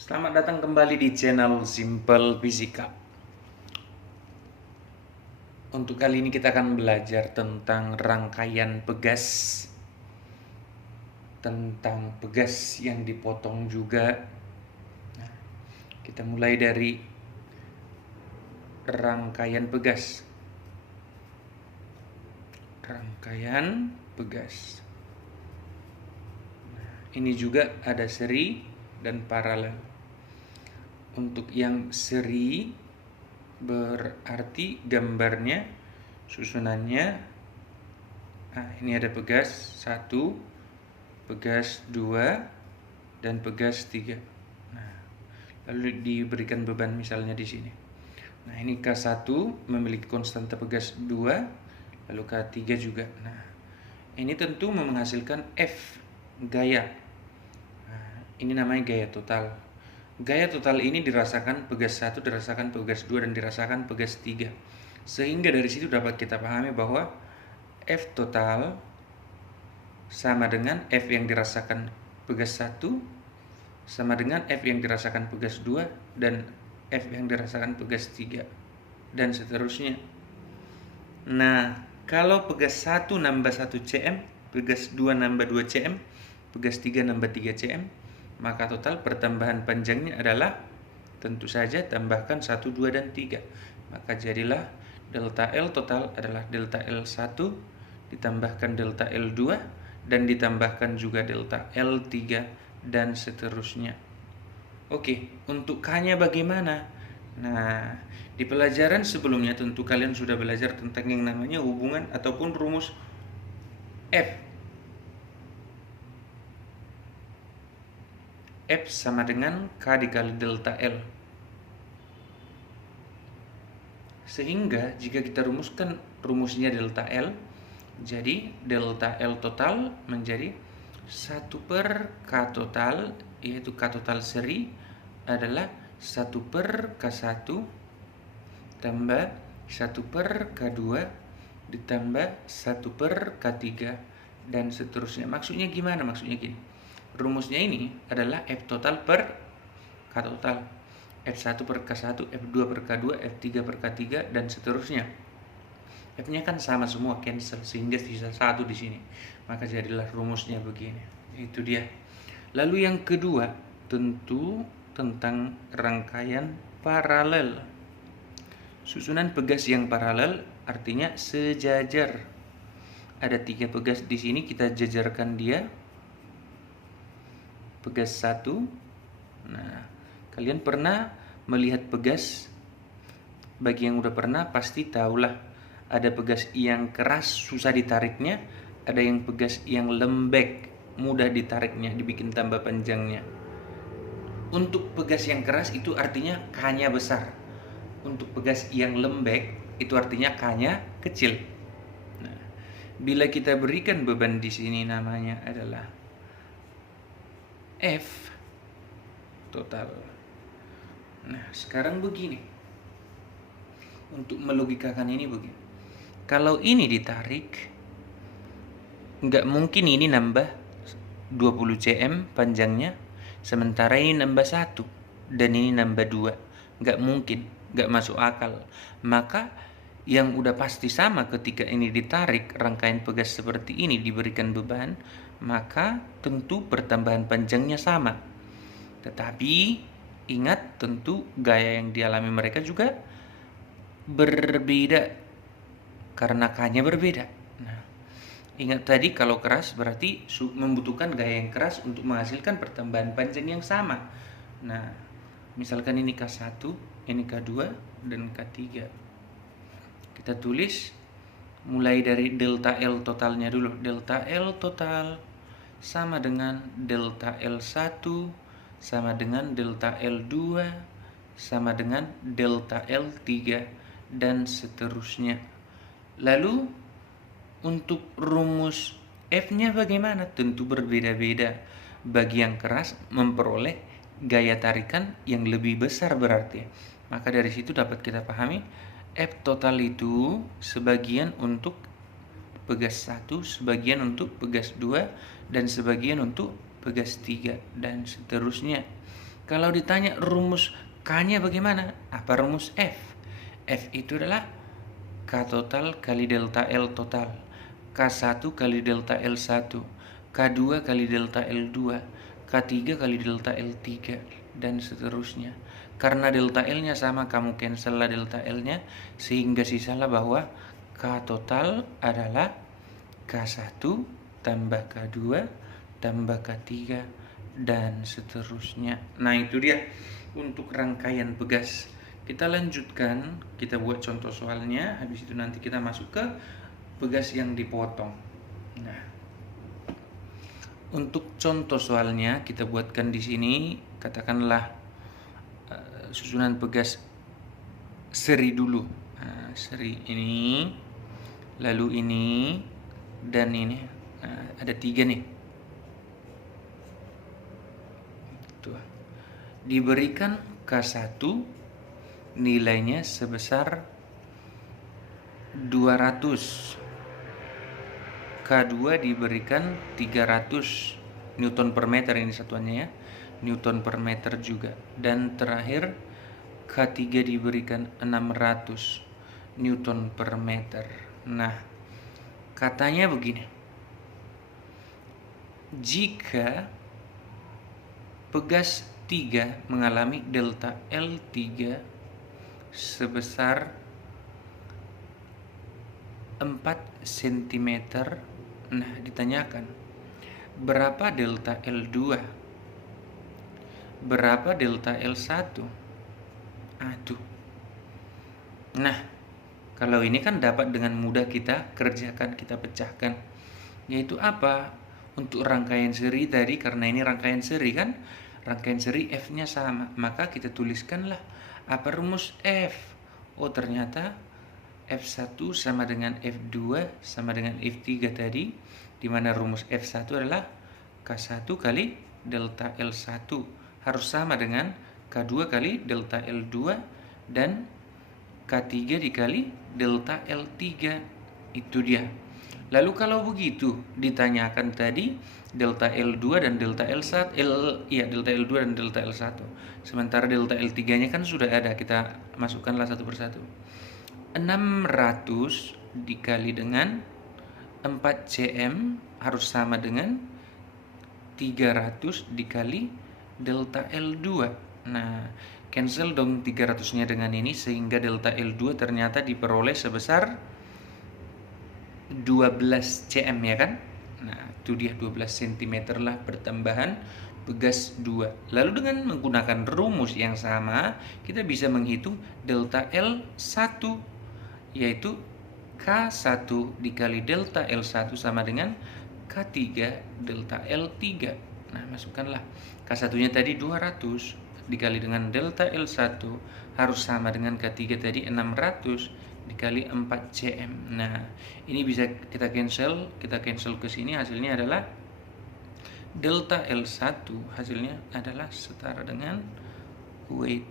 Selamat datang kembali di channel Simple Fisika. Untuk kali ini kita akan belajar tentang rangkaian pegas, tentang pegas yang dipotong juga. Nah, kita mulai dari rangkaian pegas. Rangkaian pegas. Nah, ini juga ada seri dan paralel. Untuk yang seri berarti gambarnya, susunannya, ini ada pegas 1, pegas 2, dan pegas 3. Nah, lalu diberikan beban misalnya di sini. Nah, ini K1 memiliki konstanta pegas 2, lalu K3 juga. Nah, ini tentu menghasilkan F, gaya. Nah, ini namanya gaya total. Gaya total ini dirasakan pegas 1, dirasakan pegas 2, dan dirasakan pegas 3. Sehingga dari situ dapat kita pahami bahwa F total sama dengan F yang dirasakan pegas 1 sama dengan F yang dirasakan pegas 2 dan F yang dirasakan pegas 3 dan seterusnya. Nah, kalau pegas 1 nambah 1 cm, pegas 2 nambah 2 cm, pegas 3 nambah 3 cm, maka total pertambahan panjangnya adalah tentu saja tambahkan 1, 2, dan 3. Maka jadilah delta L total adalah delta L1 ditambahkan delta L2 dan ditambahkan juga delta L3 dan seterusnya. Oke, untuk K-nya bagaimana? Nah, di pelajaran sebelumnya tentu kalian sudah belajar tentang yang namanya hubungan ataupun rumus F. F sama dengan K dikali delta L. Sehingga jika kita rumuskan rumusnya delta L, jadi delta L total menjadi 1 per K total, yaitu K total seri adalah 1 per K1 tambah 1 per K2 ditambah 1 per K3 dan seterusnya. Maksudnya gimana? Maksudnya gini. Rumusnya ini adalah F total per K total. F1 per K1, F2 per K2, F3 per K3 dan seterusnya. F-nya kan sama semua, cancel, sehingga sisa 1 di sini. Maka jadilah rumusnya begini. Itu dia. Lalu yang kedua, tentu tentang rangkaian paralel. Susunan pegas yang paralel artinya sejajar. Ada 3 pegas di sini, kita jajarkan dia. Pegas 1. Nah, kalian pernah melihat pegas? Bagi yang udah pernah pasti tahulah, ada pegas yang keras susah ditariknya, ada yang pegas yang lembek mudah ditariknya, dibikin tambah panjangnya. Untuk pegas yang keras itu artinya K-nya besar. Untuk pegas yang lembek itu artinya K-nya kecil. Nah, bila kita berikan beban di sini namanya adalah F total. Nah, sekarang begini. Untuk melogikakan ini begini. Kalau ini ditarik, nggak mungkin ini nambah 20 cm panjangnya, sementara ini nambah 1 dan ini nambah 2. Nggak mungkin, nggak masuk akal. Maka yang udah pasti sama ketika ini ditarik, rangkaian pegas seperti ini diberikan beban, maka tentu pertambahan panjangnya sama. Tetapi ingat, tentu gaya yang dialami mereka juga berbeda karena K-nya berbeda. Nah, ingat tadi kalau keras berarti membutuhkan gaya yang keras untuk menghasilkan pertambahan panjang yang sama. Nah, misalkan ini K1, ini K2, dan K3. Kita tulis mulai dari delta L totalnya dulu. Delta L total sama dengan delta L1 sama dengan delta L2 sama dengan delta L3 dan seterusnya. Lalu untuk rumus F-nya bagaimana? Tentu berbeda-beda. Bagi yang keras memperoleh gaya tarikan yang lebih besar berarti. Maka dari situ dapat kita pahami F total itu sebagian untuk pegas 1, sebagian untuk pegas 2, dan sebagian untuk pegas 3 dan seterusnya. Kalau ditanya rumus K-nya bagaimana? Apa rumus F? F itu adalah K total kali delta L total, K1 kali delta L1, K2 kali delta L2, K3 kali delta L3, dan seterusnya. Karena delta L-nya sama, kamu cancel lah delta L-nya, sehingga sisalah bahwa K total adalah K1 tambah K2 tambah K3 dan seterusnya. Nah, itu dia untuk rangkaian pegas. Kita lanjutkan, kita buat contoh soalnya, habis itu nanti kita masuk ke pegas yang dipotong. Nah, untuk contoh soalnya kita buatkan di sini, katakanlah susunan pegas seri dulu. Nah, seri ini, lalu ini, dan ini. Nah, ada 3 nih. Tuh. Diberikan K1 nilainya sebesar 200. K2 diberikan 300 Newton per meter, ini satuannya ya, Newton per meter juga. Dan terakhir K3 diberikan 600 Newton per meter. Nah, katanya begini, jika pegas 3 mengalami delta L3 sebesar 4 cm. Nah, ditanyakan berapa delta L2? Berapa delta L1? Aduh. Nah, kalau ini kan dapat dengan mudah kita kerjakan, kita pecahkan. Yaitu apa? Untuk rangkaian seri tadi, karena ini rangkaian seri kan, rangkaian seri F-nya sama, maka kita tuliskanlah apa rumus F. Oh, ternyata F1 sama dengan F2 sama dengan F3 tadi, di mana rumus F1 adalah K1 kali delta L1 harus sama dengan K2 kali delta L2 dan K3 dikali delta L3. Itu dia. Lalu kalau begitu ditanyakan tadi delta L2 dan delta L1, delta L2 dan delta L1. Sementara delta L3-nya kan sudah ada, kita masukkanlah satu persatu. 600 dikali dengan 4 cm harus sama dengan 300 dikali delta L2. Nah, cancel dong 300-nya dengan ini, sehingga delta L2 ternyata diperoleh sebesar 12 cm ya kan. Nah, itu dia 12 cm lah pertambahan pegas 2. Lalu dengan menggunakan rumus yang sama, kita bisa menghitung delta L1, yaitu K1 dikali delta L1 sama dengan K3 delta L3. Nah, masukkanlah K1-nya tadi 200 dikali dengan delta L1 harus sama dengan K3 tadi 600 dikali 4 cm. Nah, ini bisa kita cancel ke sini, hasilnya adalah delta L1 hasilnya adalah setara dengan weight.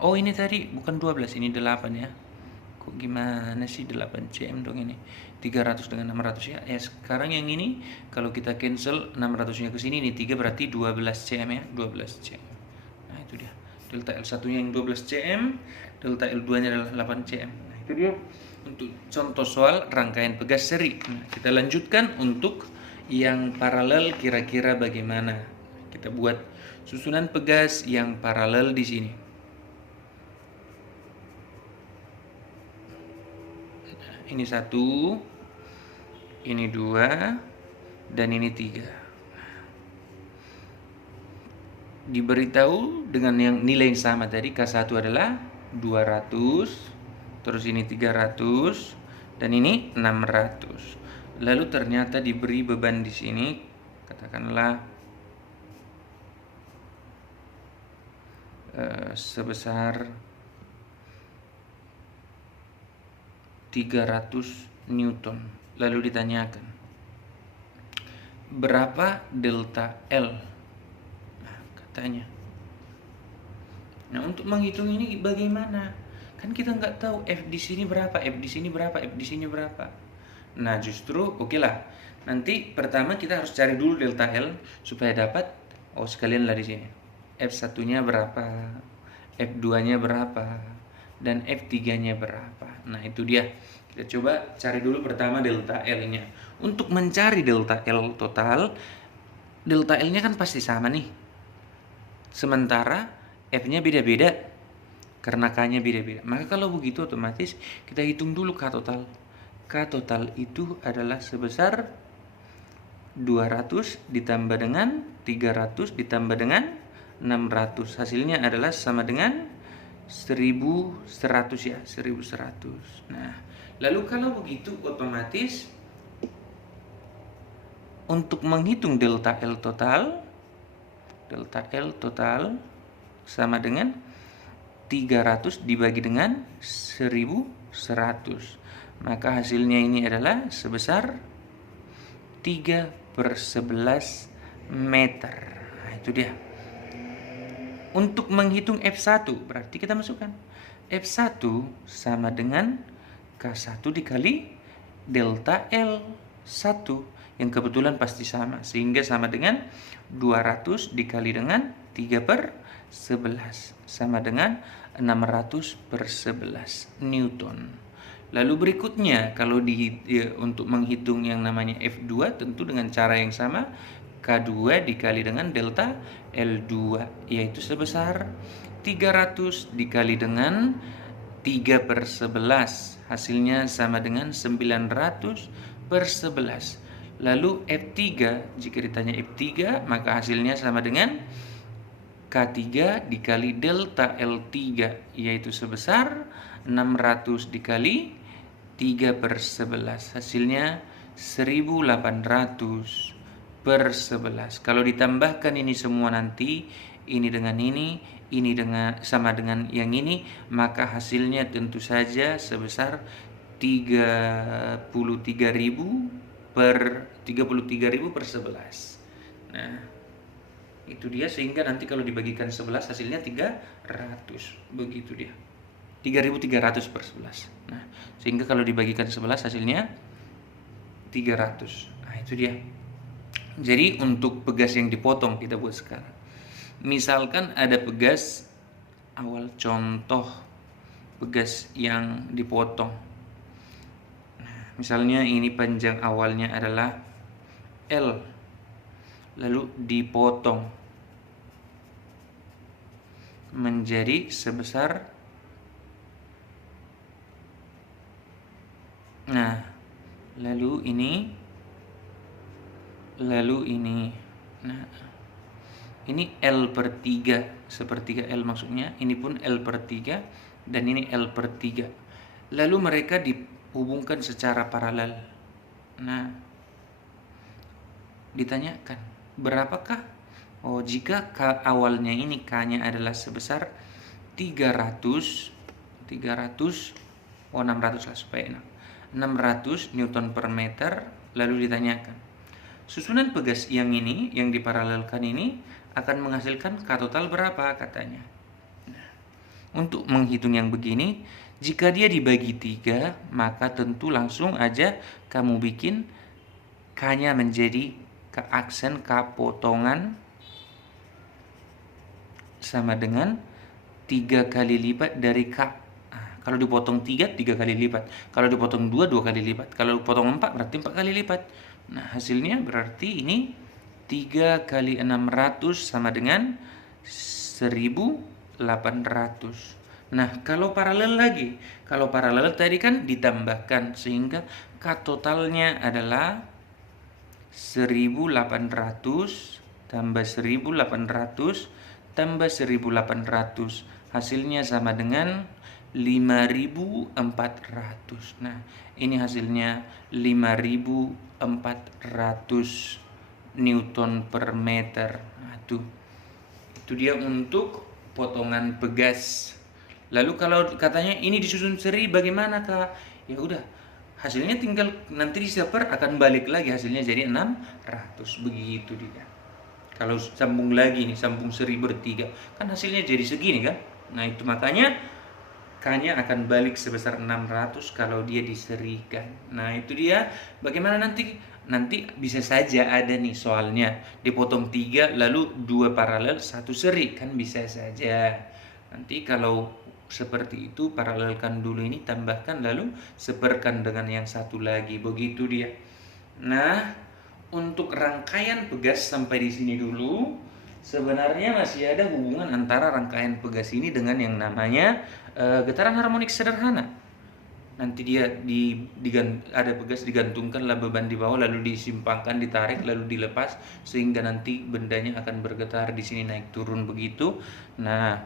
Oh, ini tadi bukan 12, ini 8 ya. Kok gimana sih 8 cm dong ini? 300 dengan 600 ya. Sekarang yang ini kalau kita cancel 600-nya ke sini, ini 3 berarti 12 cm ya, 12 cm. Nah, itu dia. Delta L1-nya yang 12 cm, delta L2-nya adalah 8 cm. Nah, itu dia untuk contoh soal rangkaian pegas seri. Nah, kita lanjutkan untuk yang paralel, kira-kira bagaimana? Kita buat susunan pegas yang paralel di sini. Ini 1, ini 2, dan ini 3. Diberitahu dengan yang nilai yang sama tadi, K1 adalah 200, terus ini 300, dan ini 600. Lalu ternyata diberi beban di sini, katakanlah sebesar 300 Newton. Lalu ditanyakan berapa delta L? Nah, katanya. Nah, untuk menghitung ini bagaimana? Kan kita nggak tahu F di sini berapa, F di sini berapa, F di sini berapa. Nah, justru oke lah. Nanti pertama kita harus cari dulu delta L supaya dapat, sekalian lah di sini. F1-nya berapa, F2-nya berapa, dan F3-nya berapa. Nah, itu dia. Kita coba cari dulu pertama delta L-nya. Untuk mencari delta L total, delta L-nya kan pasti sama nih. Sementara F-nya beda-beda, karena K-nya beda-beda. Maka kalau begitu otomatis kita hitung dulu K total. K total itu adalah sebesar 200 ditambah dengan 300 ditambah dengan 600. Hasilnya adalah sama dengan 1100 ya, 1100. Nah, lalu kalau begitu otomatis untuk menghitung delta L total sama dengan 300 dibagi dengan 1100. Maka hasilnya ini adalah sebesar 3/11 meter. Nah, itu dia. Untuk menghitung F1 berarti kita masukkan F1 sama dengan K1 dikali delta L1 yang kebetulan pasti sama, sehingga sama dengan 200 dikali dengan 3/11 sama dengan 600/11 Newton. Lalu berikutnya kalau untuk menghitung yang namanya F2 tentu dengan cara yang sama, K2 dikali dengan delta L2, yaitu sebesar 300 dikali dengan 3/11, hasilnya sama dengan 900/11. Lalu F3, jika ditanya F3 maka hasilnya sama dengan K3 dikali delta L3, yaitu sebesar 600 dikali 3/11, hasilnya 1800/11. Kalau ditambahkan ini semua nanti, ini dengan ini dengan sama dengan yang ini, maka hasilnya tentu saja sebesar 33.000/11. Nah, itu dia, sehingga nanti kalau dibagikan 11 hasilnya 300. Begitu dia. 3.300/11. Nah, sehingga kalau dibagikan 11 hasilnya 300. Nah, itu dia. Jadi untuk pegas yang dipotong kita buat sekarang. Misalkan ada pegas awal, contoh pegas yang dipotong. Nah, misalnya ini panjang awalnya adalah L, lalu dipotong menjadi sebesar, nah, lalu ini, nah, ini L/3, sepertiga L maksudnya, ini pun L/3, dan ini L/3. Lalu mereka dihubungkan secara paralel. Nah, ditanyakan berapakah? Oh, jika K awalnya ini K-nya adalah sebesar 300, 600 lah supaya enak, 600 Newton per meter. Lalu ditanyakan susunan pegas yang ini, yang diparalelkan ini akan menghasilkan K total berapa katanya. Nah, untuk menghitung yang begini, jika dia dibagi 3, maka tentu langsung aja kamu bikin K-nya menjadi K aksen, K potongan sama dengan 3 kali lipat dari K. Kalau dipotong 3 kali lipat. Kalau dipotong 2 kali lipat. Kalau dipotong 4 berarti 4 kali lipat. Nah, hasilnya berarti ini 3 kali 600 sama dengan 1800. Nah, kalau paralel lagi. Kalau paralel tadi kan ditambahkan, sehingga K totalnya adalah 1800 tambah 1800 tambah 1800. Hasilnya sama dengan 5400. Nah, ini hasilnya 5400 Newton per meter. Nah, itu dia untuk potongan pegas. Lalu kalau katanya ini disusun seri bagaimana Kak? Ya udah, hasilnya tinggal nanti diseper akan balik lagi, hasilnya jadi 600. Begitu dia. Kalau sambung lagi nih, sambung seri bertiga, kan hasilnya jadi segini kan? Nah, itu makanya K-nya akan balik sebesar 600 kalau dia diserikan. Nah, itu dia bagaimana nanti nanti bisa saja ada nih soalnya dipotong 3 lalu 2 paralel 1 seri, kan bisa saja. Nanti kalau seperti itu, paralelkan dulu ini, tambahkan lalu seperkan dengan yang satu lagi, begitu dia. Nah, untuk rangkaian pegas sampai di sini dulu. Sebenarnya masih ada hubungan antara rangkaian pegas ini dengan yang namanya getaran harmonik sederhana. Nanti dia ada pegas digantungkanlah beban di bawah, lalu disimpangkan, ditarik, lalu dilepas, sehingga nanti bendanya akan bergetar di sini naik turun begitu. Nah,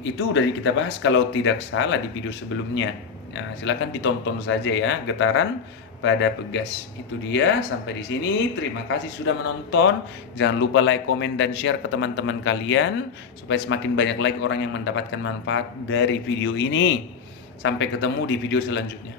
itu udah kita bahas kalau tidak salah di video sebelumnya. Nah, silakan ditonton saja ya, getaran pada pegas. Itu dia, sampai di sini. Terima kasih sudah menonton. Jangan lupa like, komen, dan share ke teman-teman kalian supaya semakin banyak like orang yang mendapatkan manfaat dari video ini. Sampai ketemu di video selanjutnya.